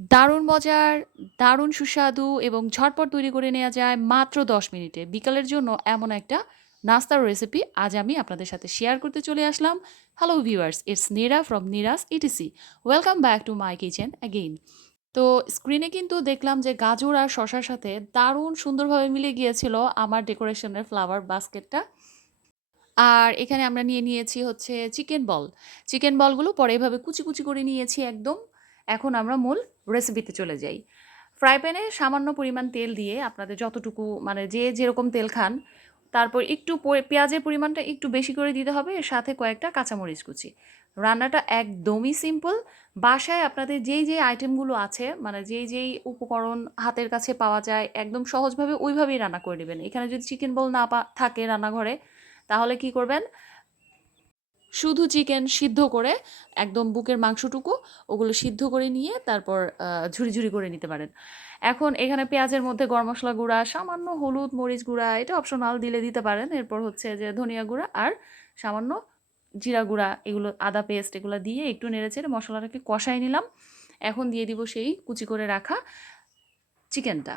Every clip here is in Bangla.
দারুণ মজার, দারুণ সুস্বাদু এবং ঝটপট তৈরি করে নেওয়া যায় মাত্র ১০ মিনিটে। বিকালের জন্য এমন একটা নাস্তার রেসিপি আজ আমি আপনাদের সাথে শেয়ার করতে চলে আসলাম। Hello viewers, it's Neera from Neera's ETC. Welcome back to my kitchen again. তো স্ক্রিনে কিন্তু দেখলাম যে গাজর আর শশার সাথে দারুণ সুন্দরভাবে মিলে গিয়েছিল আমার ডেকোরেশনের ফ্লাওয়ার বাস্কেটটা। আর এখানে আমরা নিয়ে নিয়েছি হচ্ছে চিকেন বল। চিকেন বলগুলো পরে এভাবে কুচি, কুচি করে নিয়েছি একদম। এখন আমরা মূল রেসিপিতে চলে যাই। ফ্রাই প্যানে সামান্য পরিমাণ তেল দিয়ে আপনাদের যতটুকু মানে যে যেরকম তেল খান, তারপর একটু পেঁয়াজের পরিমাণটা একটু বেশি করে দিতে হবে। এর সাথে কয়েকটা কাঁচামরিচ কুচি। রান্নাটা একদমই সিম্পল। বাসায় আপনাদের যেই, যেই আইটেমগুলো আছে মানে যেই, যেই উপকরণ হাতের কাছে পাওয়া যায় একদম সহজভাবে ওইভাবেই রান্না করে নিবেন। এখানে যদি চিকেন বল না পা থাকে রান্নাঘরে তাহলে কি করবেন? শুধু চিকেন সিদ্ধ করে একদম বুকের মাংসটুকু ওগুলো সিদ্ধ করে নিয়ে তারপর ঝুরি, ঝুরি করে নিতে পারেন। এখন এখানে পেঁয়াজের মধ্যে গরম মশলা গুঁড়া, সামান্য হলুদ, মরিচ গুঁড়া এটা অপশনাল দিলে দিতে পারেন। এরপর হচ্ছে যে ধনিয়া গুঁড়া আর সামান্য জিরা গুঁড়া এগুলো আদা পেস্ট এগুলো দিয়ে একটু নেড়েচেড়ে মশলাটাকে কষায় নিলাম। এখন দিয়ে দিব সেই কুচি করে রাখা চিকেনটা।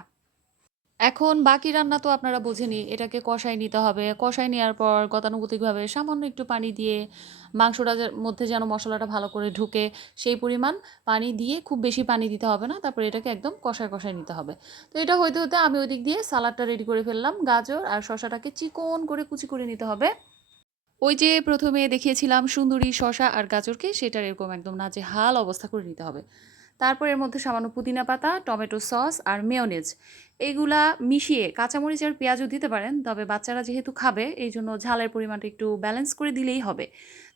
এখন বাকি রান্না তো আপনারা বোঝেনি এটাকে কষায় নিতে হবে। কষায় নেওয়ার পর গতানুগতিকভাবে সামান্য একটু পানি দিয়ে মাংসটা মধ্যে যেন মশলাটা ভালো করে ঢুকে সেই পরিমাণ পানি দিয়ে খুব বেশি পানি দিতে হবে না। তারপরে এটাকে একদম কষায়, কষায় নিতে হবে। তো এটা হইতে, হতে আমি ওই দিক দিয়ে সালাডটা রেডি করে ফেললাম। গাজর আর শসাটাকে চিকন করে কুচি করে নিতে হবে। ওই যে প্রথমে দেখিয়েছিলাম সুন্দরী শসা আর গাজরকে সেটার এরকম একদম না যে নাজেহাল অবস্থা করে নিতে হবে। তারপর এর মধ্যে সামান্য পুদিনা পাতা, টমেটো সস আর মেয়োনিজ এগুলা মিশিয়ে কাঁচামরিচ আর পেঁয়াজও দিতে পারেন। তবে বাচ্চারা যেহেতু খাবে এই জন্য ঝালের পরিমাণটা একটু ব্যালেন্স করে দিলেই হবে।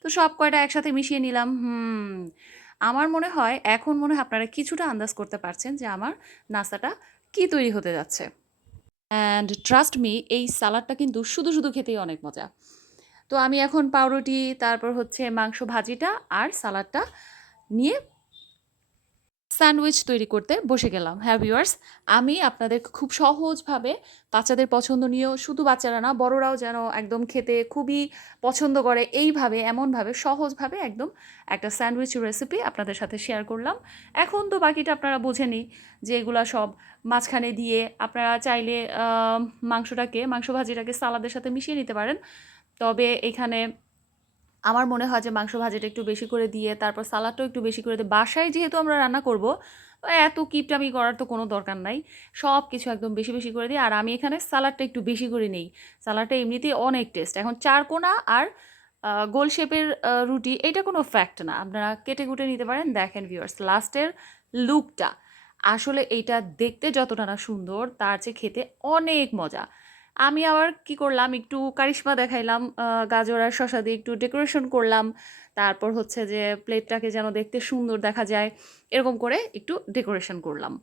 তো সব কয়টা একসাথে মিশিয়ে নিলাম। হুম, আমার মনে হয় এখন মনে হয় আপনারা কিছুটা আন্দাজ করতে পারছেন যে আমার নাস্তাটা কি তৈরি হতে যাচ্ছে। অ্যান্ড ট্রাস্ট মি এই সালাডটা কিন্তু শুধু, শুধু খেতেই অনেক মজা। তো আমি এখন পাউরুটি, তারপর হচ্ছে মাংস ভাজিটা আর সালাডটা নিয়ে স্যান্ডউইচ তৈরি করতে বসে গেলাম। হ্যাঁ ভিউয়ার্স, আমি আপনাদের খুব সহজভাবে বাচ্চাদের পছন্দনীয় শুধু বাচ্চারা না বড়রাও যেন একদম খেতে খুবই পছন্দ করে এইভাবে এমনভাবে সহজভাবে একদম একটা স্যান্ডউইচ রেসিপি আপনাদের সাথে শেয়ার করলাম। এখন তো বাকিটা আপনারা বোঝেনই যে এগুলা সব মাঝখানে দিয়ে আপনারা চাইলে মাংসটাকে মাংস ভাজিটাকে সালাদের সাথে মিশিয়ে নিতে পারেন। তবে এখানে আমার মনে হয় যে মাংস ভাজিটা একটু বেশি করে দিয়ে তারপর সালাডটাও একটু বেশি করে দিয়ে বাসায় যেহেতু আমরা রান্না করব, এত কিপটামি করার তো কোনো দরকার নাই। সব কিছু একদম বেশি, বেশি করে দিই। আর আমি এখানে সালাডটা একটু বেশি করে নেই। সালাডটা এমনিতেই অনেক টেস্ট। এখন চারকোনা আর গোল শেপের রুটি এটা কোনো ফ্যাক্ট না। আপনারা কেটে-কুটে নিতে পারেন। দেখেন ভিউয়ার্স লাস্টের লুকটা আসলে এইটা দেখতে যতটা না সুন্দর তার চেয়ে খেতে অনেক মজা। আমি আবার কি করলাম একটু কারিশমা দেখাইলাম গাজর আর শসা দিয়ে একটু ডেকোরেশন করলাম। তারপর হচ্ছে যে প্লেটটাকে যেন দেখতে সুন্দর দেখা যায়, এরকম করে একটু ডেকোরেশন করলাম।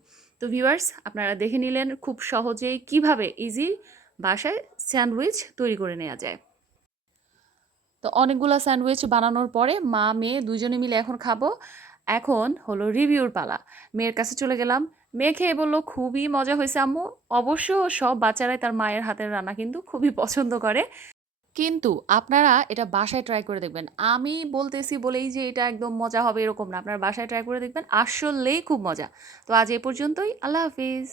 তো ভিউয়ার্স আপনারা দেখে নিলেন খুব সহজেই কীভাবে ইজি বাসায় স্যান্ডউইচ তৈরি করে নেওয়া যায়। তো অনেকগুলা স্যান্ডউইচ বানানোর পরে মা, মেয়ে ২ জনে মিলে এখন খাব। এখন হলো রিভিউর পালা। মেয়ের কাছে চলে গেলাম। মেয়ে খেয়ে বলল, "খুবই মজা হয়েছে আম্মু।" অবশ্য সব বাচ্চারাই তার মায়ের হাতের রান্না কিন্তু খুবই পছন্দ করে। কিন্তু আপনারা এটা বাসায় ট্রাই করে দেখবেন। আমি বলতেছি বলেই যে এটা একদম মজা হবে এরকম না। আপনারা বাসায় ট্রাই করে দেখবেন। আসলেই খুব মজা। তো আজ এ পর্যন্তই। আল্লাহ হাফিজ।